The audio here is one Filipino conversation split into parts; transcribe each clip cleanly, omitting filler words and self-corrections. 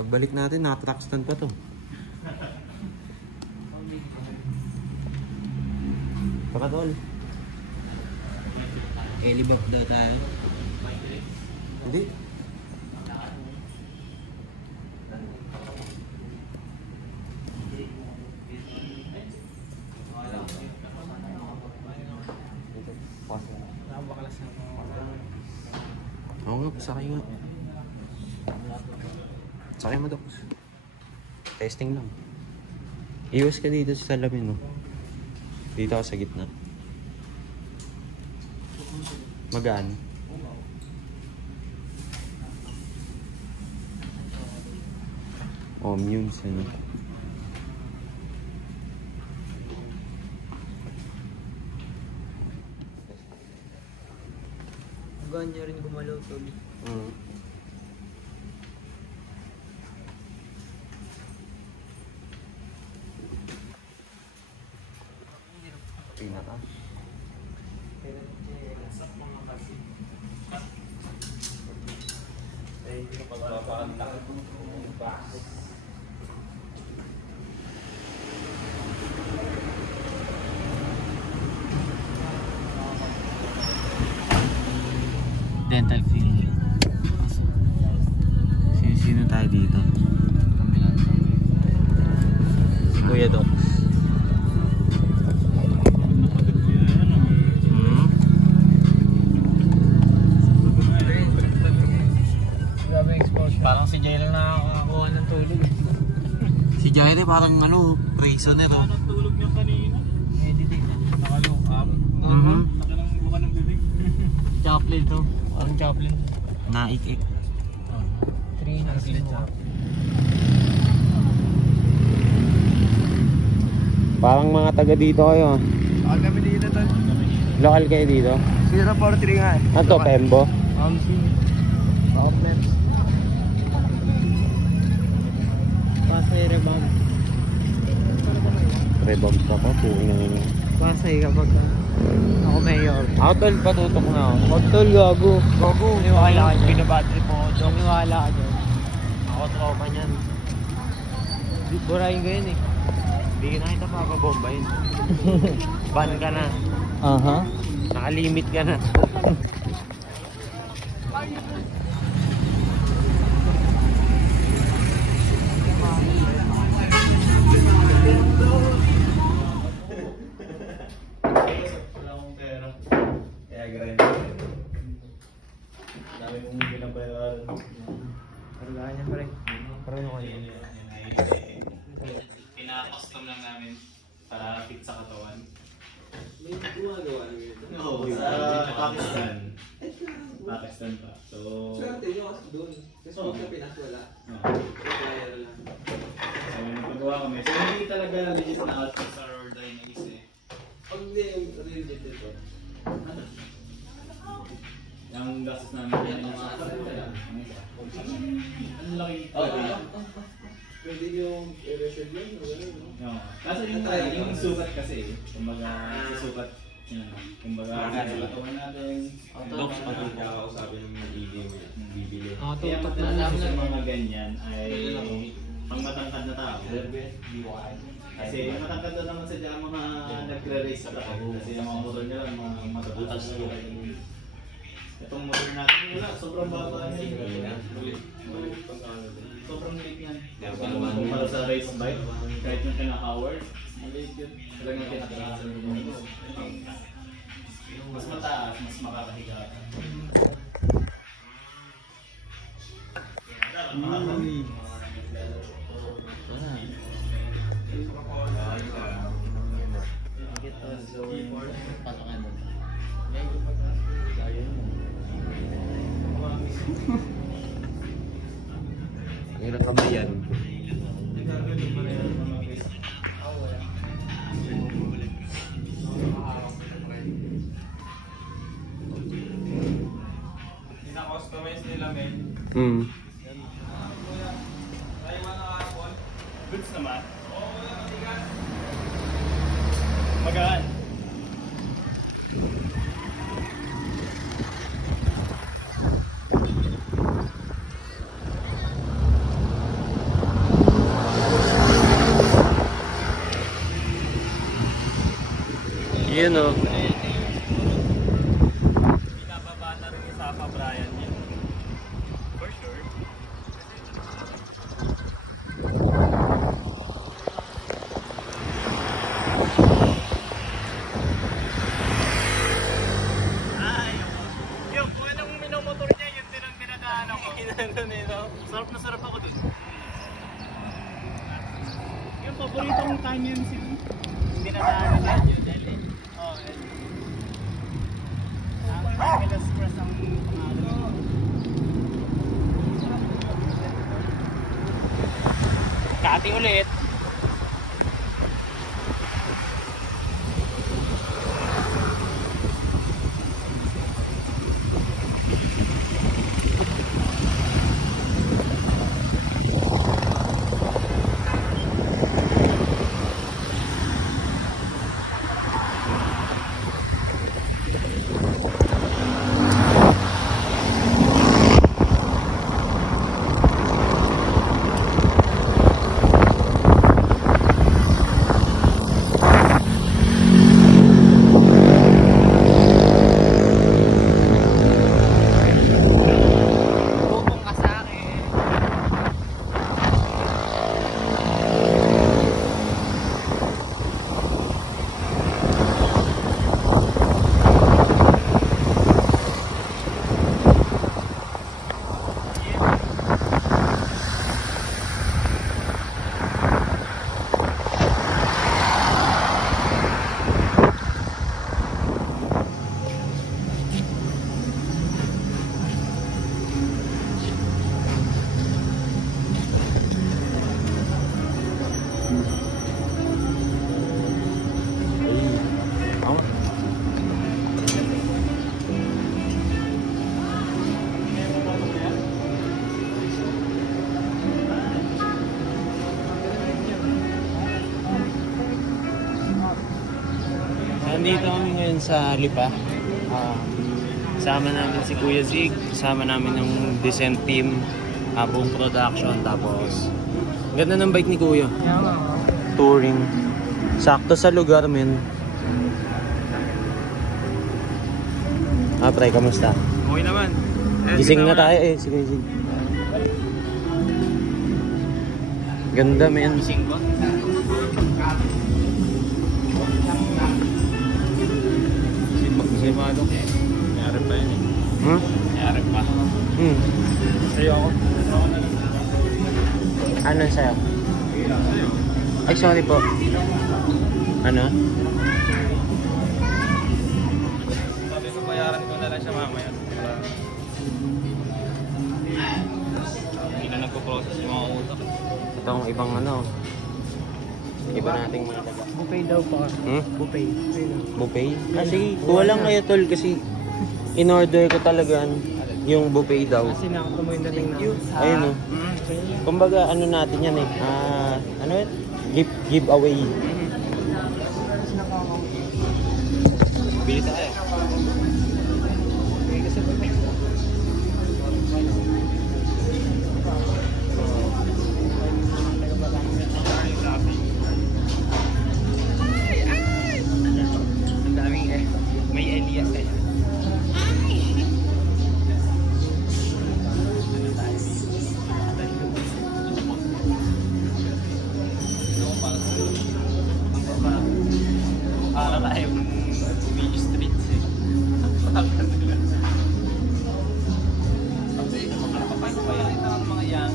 Pagbalik natin, naka-track stand pa to. Pakatol. Elibak daw tayo. Hindi. Oo nga, pasakay nga. Sakay mo, Doc. Testing lang. Iwas ka dito sa salamin, no? Dito ako sa gitna. Magaan. Oh, munes, ano? Magaan niya rin gumalaw, tol. Pinaka. Dental filling. Sino tayo dito? Si Kuya Doc. Parang si Jay lang nakakakuha ng tulog. Si Jaire parang ano, prisoner oh. Natulog niya kanina. Meditate. Nakalook up. Nakilang buka ng bibig. Chaplin to. Parang Chaplin. Naik-ik. 3 na sila. Parang mga taga dito kayo ah. Bakit kami dito tol? Local kayo dito? 043 nga eh. Ano to, Pembo? Outlet. Pasay rebag. Rebobs ako, puwi na yun. Pasay kapag ako mayor. Ako tol, patutok na ako. Huwag tol, gago. Gago. Naniwala ka dyan. Binabattery po ako. Naniwala ka dyan. Ako tropa niyan. Burahin ko yun eh. Hindi na kita papabombayin. Ban ka na. Aha. Nakalimit ka na. Wala akong pera. Kaya grind. Dami kong binabayaran. Karagahan niya pa rin. Parang ako yun. Pina-custom lang namin para fit sa katawan. May gumagawa lang yun. Oo, sa Pakistan. Pakistan pa. So, Swerte nyo kasi doon. Kasi Oo. sa Pinas wala. Player lang. so nagpagawa kami. So, hindi talaga legit na outfit sa Roar Dynamics eh. Pag hindi yung real dito ito. Yung gastos namin yan yung sa ang laki. Pwede yung i-reserve lang. No. Kaso yung sukat kasi, kumbaga susukat yun, kumbaga sa katawan natin. Docs, patutok. ng mga ID mo yan. Bibili. Kaya Tutok na matanda namin. sa mga ganyan ay pang matangkad na tao. Kasi yung matangkad na naman sadya ang mga nagre-race sa track. Kasi yung mga motor nila, mga matabutas na. Itong motor natin, wala, sobrang baba niya. Sobrang liit yan. Kumpara sa race bike, kahit yung pinaka-hours, maliit yun. Talagang pinaka-hours. Mas mataas, mas makakahiga ka. Hirap kamay yan. Ina-customize nila, men. Goods naman. Magaan. Yun o. Pinababa na rin sa Papa Brian yun. For sure. Ay, yung kung anong minomotor niya, yun din ang dinadaanan ko. Sarap na sarap ako dun. Yung paborito kong canyon yung dinadaanan niya yun, Eli. Oh, Eli. Ang express ang pangalan. Kati ulit. Nandito kami ngayon sa Lipa. Sama namin si Kuya Zig, sama namin yung Descent team, buong production, tapos ganda ng bike ni Kuya. Touring. Sakto sa lugar, men. Pre, kamusta? Okay naman. Gising na tayo eh, sige, sige. Ganda, men. Gising ko? Kasi mga ito, mayarap pa yun eh. Mayarap pa. Sa'yo ako. Ano sa'yo? Ay, sorry po. Ano? Sabi ko, bayaran ko na lang siya mamaya. Hindi na nagpo-process yung mga utak. Itong ibang ano. Iba nating mga taga. Buffet daw pa. Buffet. Buffet? Ah, sige. Kuha lang kayo, tol, kasi in-order ko talaga yung buffet daw. Kasi nakita mo yung dating na. Ayun o. Kumbaga, ano natin yan eh. Ano yun? Giveaway. Bili tayo. Ang daming may Elias eh. Para tayo Umi Streets eh. Sabi ko, makapapay-payan ito ang mga yan.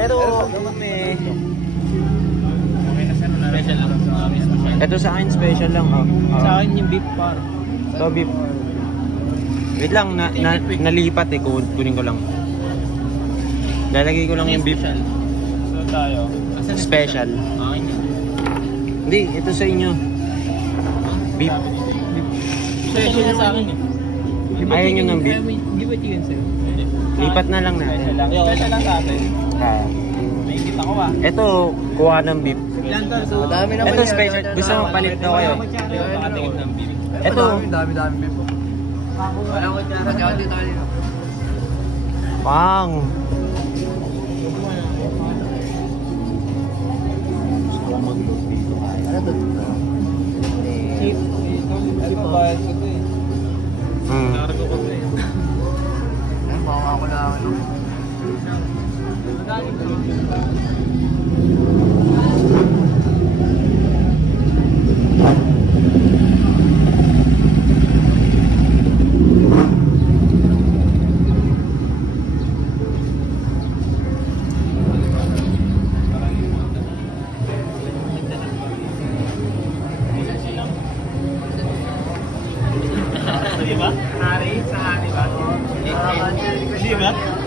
Pero, may... Special lang. Ito sa akin, special lang. Sa akin yung beef par. Ito, beef. Wait lang, nalipat eh. Kunin ko lang. Lalagay ko lang yung beef. So tayo. Special. Akin yun. Hindi, ito sa inyo. Beef. Special sa akin eh. Ayaw nyo ng beef. ba chicken sir? Lipat na lang natin. Special lang sa atin. Ah. Naikit ako ah. Ito, kuha ng beef. Ilan to? So, Madami naman Ito yan. special. Gusto mo palit na kayo? Pakatingin ng beef. Ito. Dami beef. Walang kutsara. Dati tayo. Pang. Ano to? Cheap. Ano ba bayad ko to eh? Hmm. Nargo ko to eh. Baka ako na ano. Di ba? Hari, sa hari ba? Di ba?